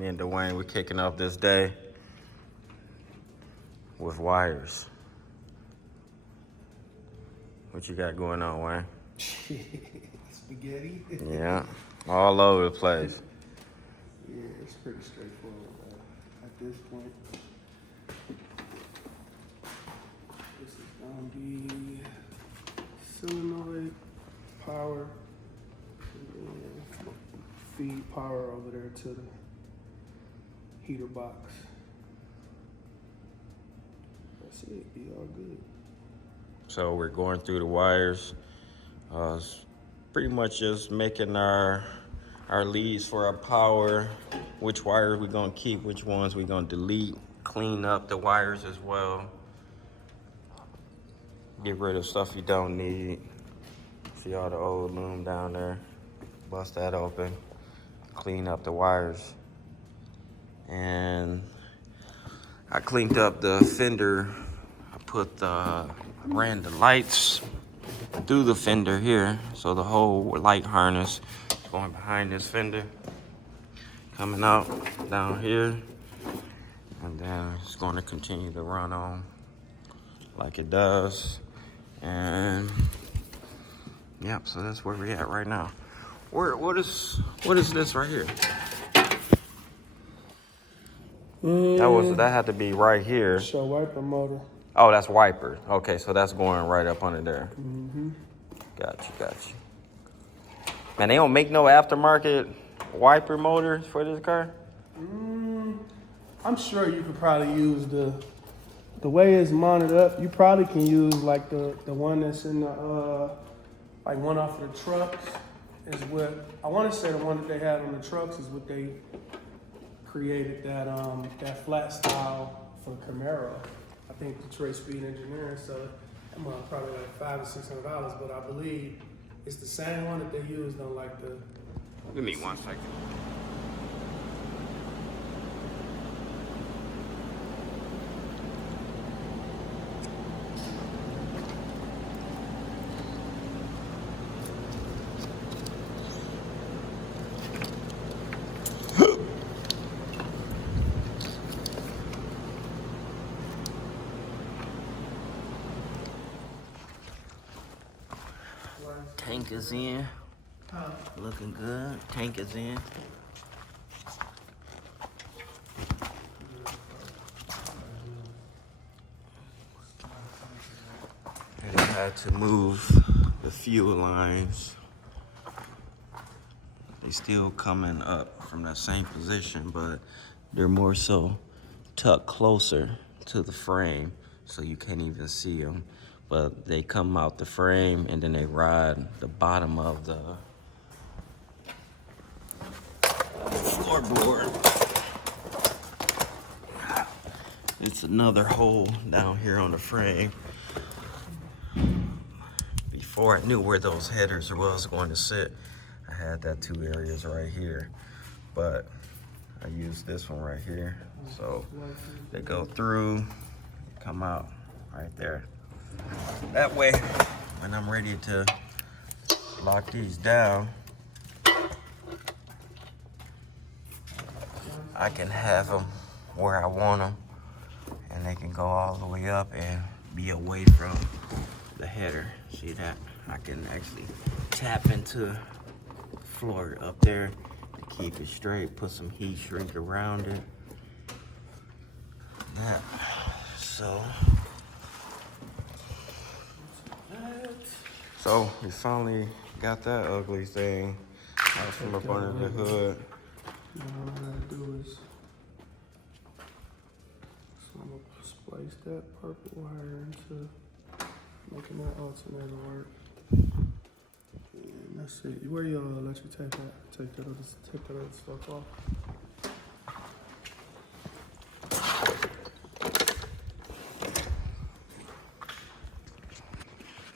Me and Dwayne, we're kicking off this day with wires. What you got going on, Wayne? Spaghetti? Yeah, all over the place. Yeah, it's pretty straightforward at this point. This is gonna be solenoid power. And then feed power over there to the heater box. That's it, be all good. So we're going through the wires. It's pretty much just making our leads for our power, which wires we're gonna keep, which ones we're gonna delete, clean up the wires as well. Get rid of stuff you don't need. See all the old loom down there. Bust that open. Clean up the wires. And I cleaned up the fender. I ran the lights through the fender here. So the whole light harness is going behind this fender. Coming out down here. And then it's going to continue to run on like it does. And yep, so that's where we're at right now. What is this right here? That had to be right here. So wiper motor. Oh, that's wiper. Okay, so that's going right up under there. Mm-hmm. Got you. Man, they don't make no aftermarket wiper motors for this car? I'm sure you could probably use the way it's mounted up. You probably can use like the one that's in the like one off of the trucks is what I want to say. The one that they had on the trucks is what they created that flat style for Camaro. I think Detroit Speed Engineering. So I'm probably like $500 or $600, but I believe it's the same one that they used on like the. Give me 1 second. Tank is in. Looking good. Tank is in. And I had to move the fuel lines. They still coming up from that same position, but they're more so tucked closer to the frame, so you can't even see them. But they come out the frame and then they ride the bottom of the floorboard. It's another hole down here on the frame. Before I knew where those headers was going to sit, I had that 2 areas right here. But I used this one right here. So they go through, come out right there. That way, when I'm ready to lock these down, I can have them where I want them, and they can go all the way up and be away from the header. See that? I can actually tap into the floor up there to keep it straight, put some heat shrink around it. That. So we finally got that ugly thing out from up under the hood. Now all I gotta do is I'm gonna splice that purple wire into making that alternator work. And that's it. Where your electric tape at? Take that other stuff off.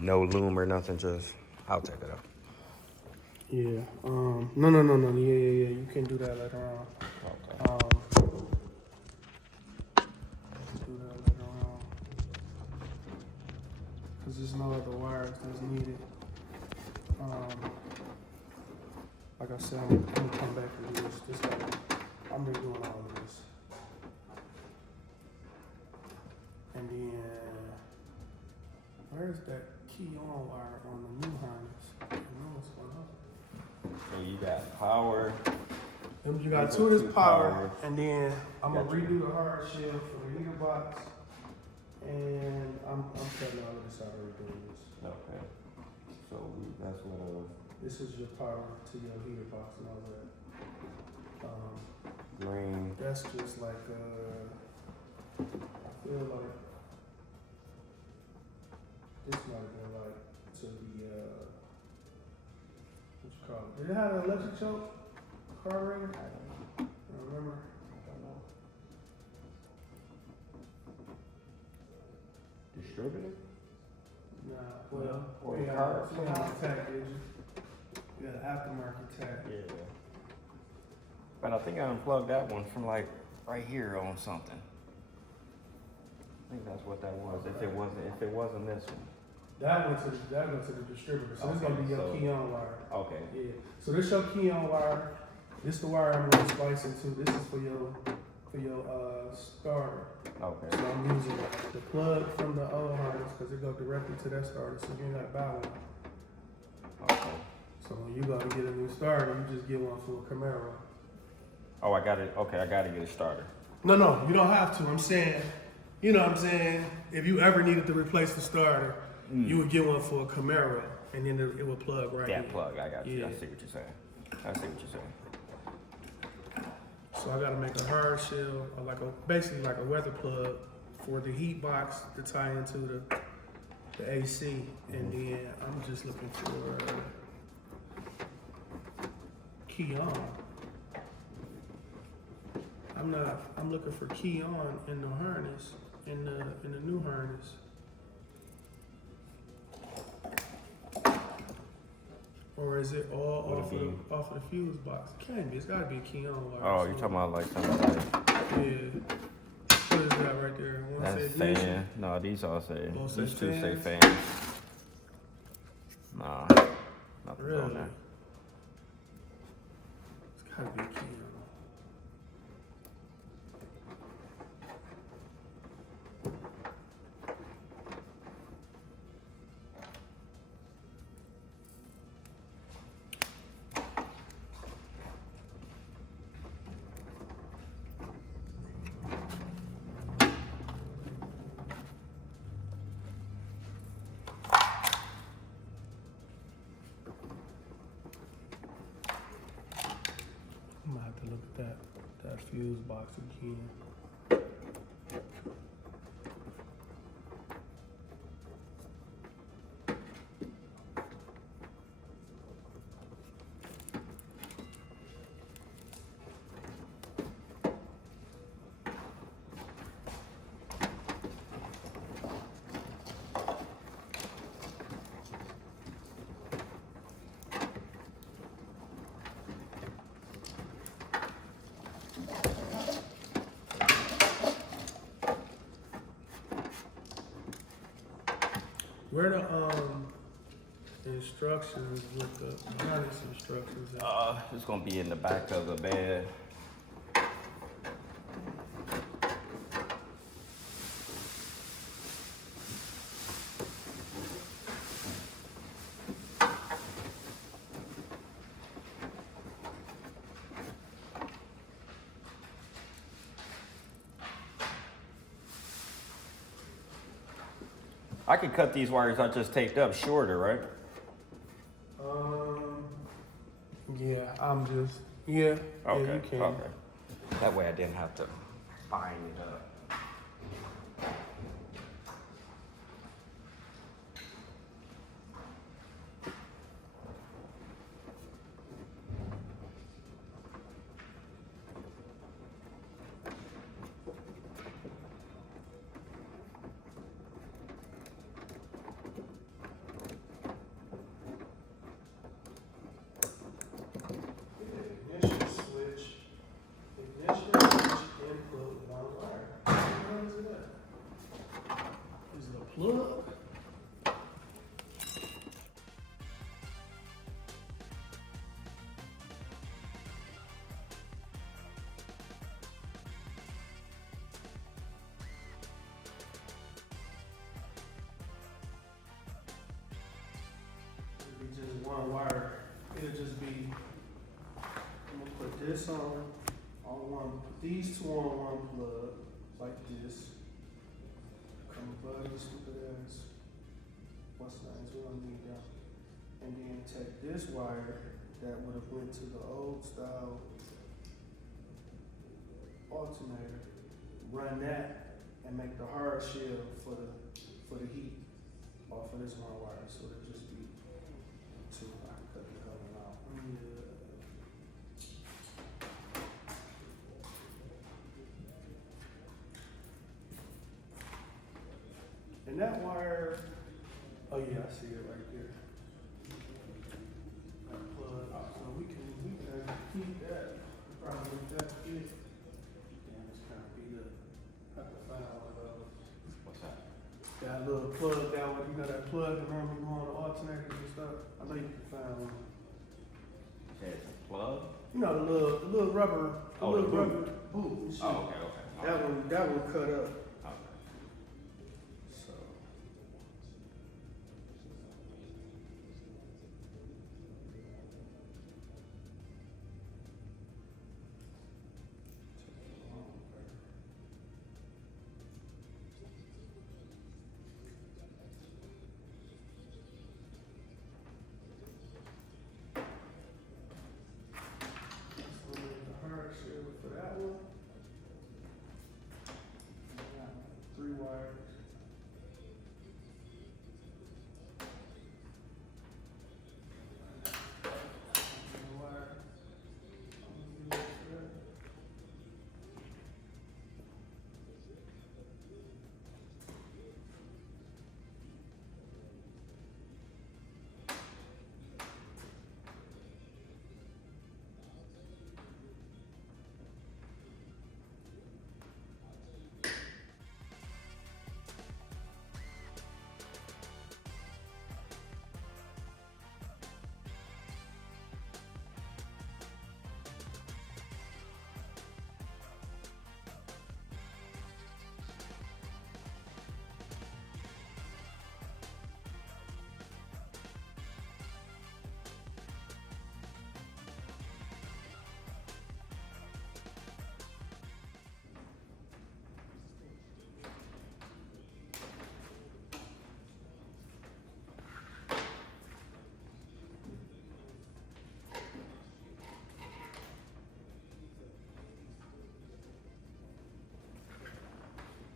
No loom or nothing, just I'll take it out. Yeah. No. Yeah. You can do that later on. Okay. Do that later on. Cause there's no other wires that's needed. Like I said, I'm gonna come back and do this later. I I'm redoing all of this. And then, where's that key on wire on the new harness? I know what's going on. So you got power. Then you got two of this power, and then I'm gonna redo the hard shell for the heater box. And I'm cutting all of this out already doing this. Okay. So that's what This is your power to your heater box and all that. green. That's just like I feel like this might have been like to the what you call it? Did it have an electric choke? Carburetor? I don't remember. Distributor? Nah, well, Or we car. got a tag, did you? We got an aftermarket tag. Yeah. But I think I unplugged that one from like right here on something. I think that's what that was. If it wasn't this one. That went to the distributor. So this is gonna be your key on wire. Okay. Yeah. So this your key on wire. This the wire I'm gonna splice into. This is for your starter. Okay. So I'm using the plug from the old harness because it goes directly to that starter. So you ain't gotta buy one. Okay. So when you go to get a new starter, you just get one for a Camaro. Oh, I got it. Okay, I got to get a starter. No, you don't have to. I'm saying, you know what I'm saying? If you ever needed to replace the starter, you would get one for a Camaro, and then it would plug right in. That plug, I got you. Yeah. I see what you're saying. So I gotta make a hard shell, or basically like a weather plug for the heat box to tie into the AC, and then I'm just looking for key on. I'm looking for key on in the harness, in the new harness. Or is it all off of the fuse box? It can't be. It's gotta be a key on wire. Oh, you're talking about like something like Yeah. What is that right there? One that's say fan. ignition? No, these all say. Both say These two say fans? fan. Nah, nothing Really? on there. It's gotta be a key on. I'm gonna have to look at that fuse box again. Where the instructions with the harness instructions at? It's gonna be in the back of the bed. I could cut these wires I just taped up shorter, right? Yeah, yeah, Okay, you can. okay. That way I didn't have to bind it up. Ignition switch, input, one wire. What is that? Is it a plug? one wire. It'll just be, I'm gonna put this on one, put these two on one plug, like this. Come above these stupid ass, what's nice, we don't need that. And then take this wire that would have went to the old style alternator, run that, and make the hard shell for the heat off of this one wire. So it'll just be two. I can cut the color out. And that wire, oh yeah, I see it right there. That plug, so we can keep that. Probably make that fit. Damn, it's kind of beat up. Have to find one of those. What's that? That little plug down where you know that plug that normally go on the alternators and stuff. I know you can find one. Okay, it's a plug? You know the little rubber, Oh, the boot. rubber boot and shit. Oh, okay. That one cut up. Okay. So the hard shell for that one. I got 3 wires. Wire. I'm gonna use that.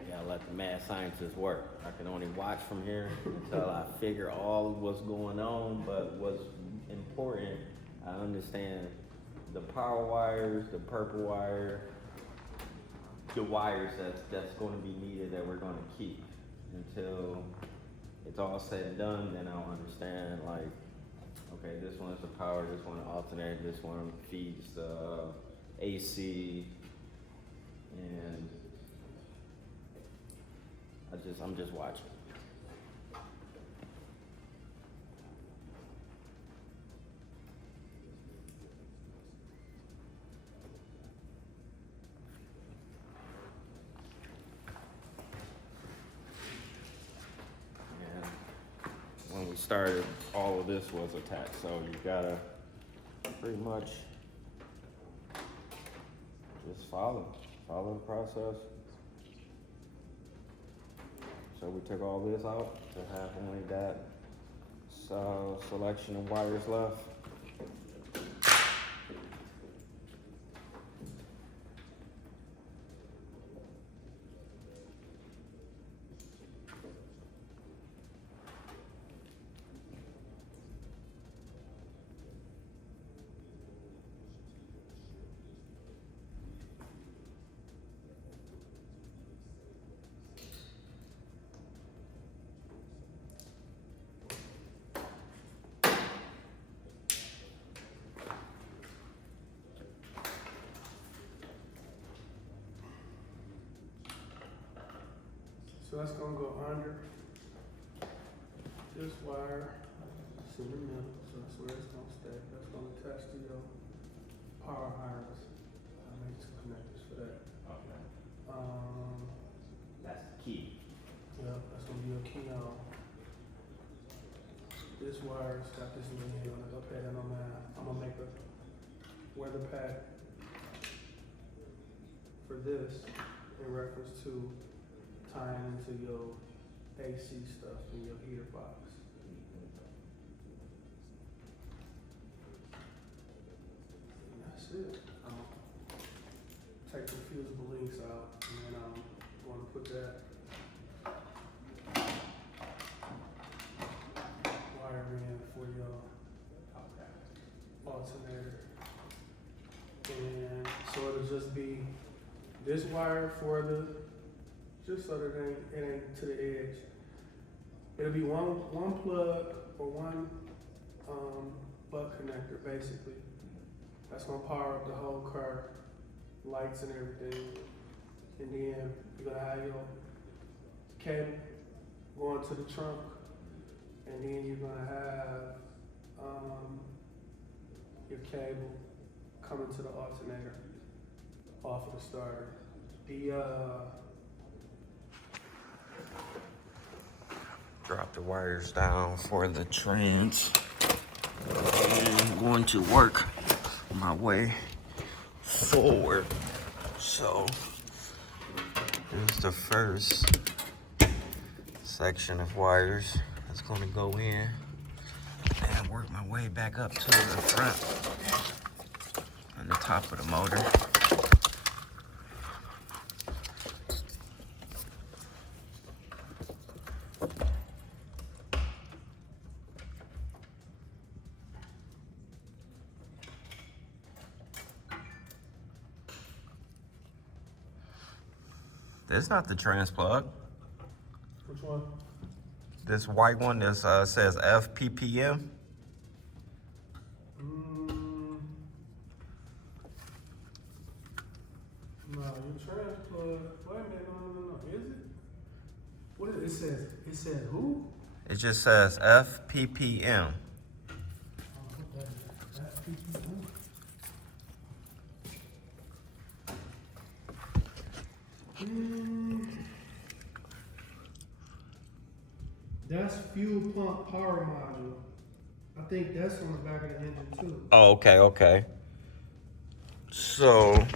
I gotta let the mad scientists work. I can only watch from here until I figure all of what's going on, but what's important, I understand the power wires, the purple wire, the wires that's going to be needed that we're going to keep until it's all said and done. Then I'll understand, like, okay, this one's the power, this one alternator, this one feeds the AC, and I'm just watching. And when we started, all of this was attached, so you gotta pretty much just follow the process. So we took all this out to have only that selection of wires left. So that's gonna go under this wire. It's in the middle, so that's where it's gonna stay. That's gonna attach to your power harness. I made 2 connectors for that. Okay. That's the key. Yeah, that's gonna be a key on. This wire wires got this little thing on it. Okay, then I'm gonna make a weather pack for this in reference to tying into your AC stuff in your heater box. And that's it. Take the fusible links out, and then I'm going to put that wire in for your alternator. And so it'll just be this wire for just so that it ain't to the edge. It'll be one plug or one butt connector, basically. That's gonna power up the whole car, lights and everything. And then you're gonna have your cable going to the trunk, and then you're gonna have your cable coming to the alternator off of the starter. Drop the wires down for the trans. And I'm going to work my way forward. So here's the first section of wires that's going to go in, and work my way back up to the front on the top of the motor. This is not the trans plug. Which one? This white one that says FPPM. No, your trans plug. Wait a minute, no. Is it? What is it? It says who? It just says FPPM. That's fuel pump power module. I think that's on the back of the engine too. Oh, okay. So,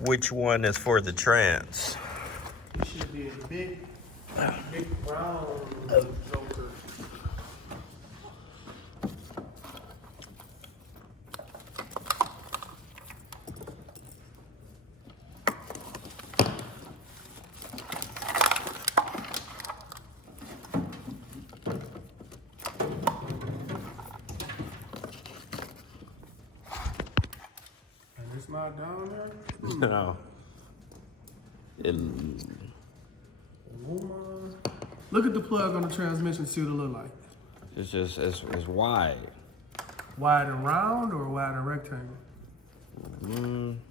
which one is for the trans? It should be a big brown joker. It's not down there? No. Look at the plug on the transmission, see what it look like. It's just, it's wide. Wide and round or wide and rectangle?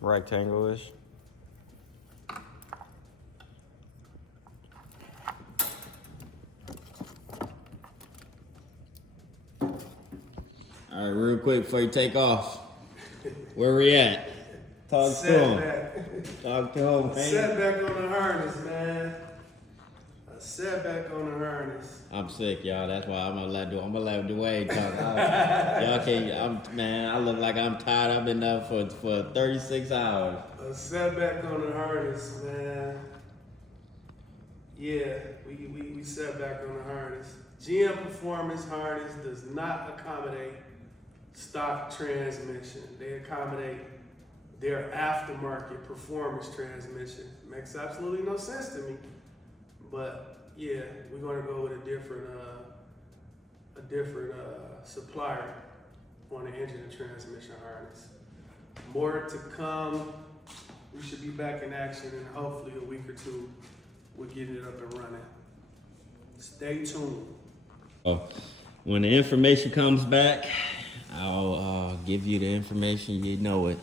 Rectangle-ish. All right, real quick before you take off. Where we at? Talk to him. Talk to him, man. Setback on the harness, man. A setback on the harness. I'm sick, y'all. That's why I'm gonna let Dwayne talk. Y'all can't. I look like I'm tired. I've been up for 36 hours. A setback on the harness, man. Yeah, we set back on the harness. GM Performance harness does not accommodate stock transmission. They accommodate their aftermarket performance transmission. Makes absolutely no sense to me. But yeah, we're gonna go with a different supplier on the engine and transmission harness. More to come. We should be back in action in hopefully a week or two. We're getting it up and running. Stay tuned. When the information comes back, I'll give you the information. You know it.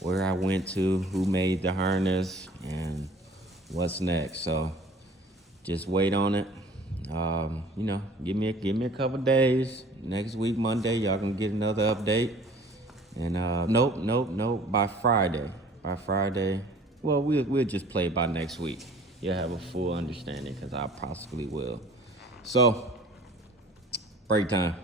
Where I went to, who made the harness, and what's next. So just wait on it. Give me a couple days. Next week, Monday, y'all gonna get another update. And nope. By Friday. Well, we'll just play by next week. You'll have a full understanding, because I possibly will. So, break time.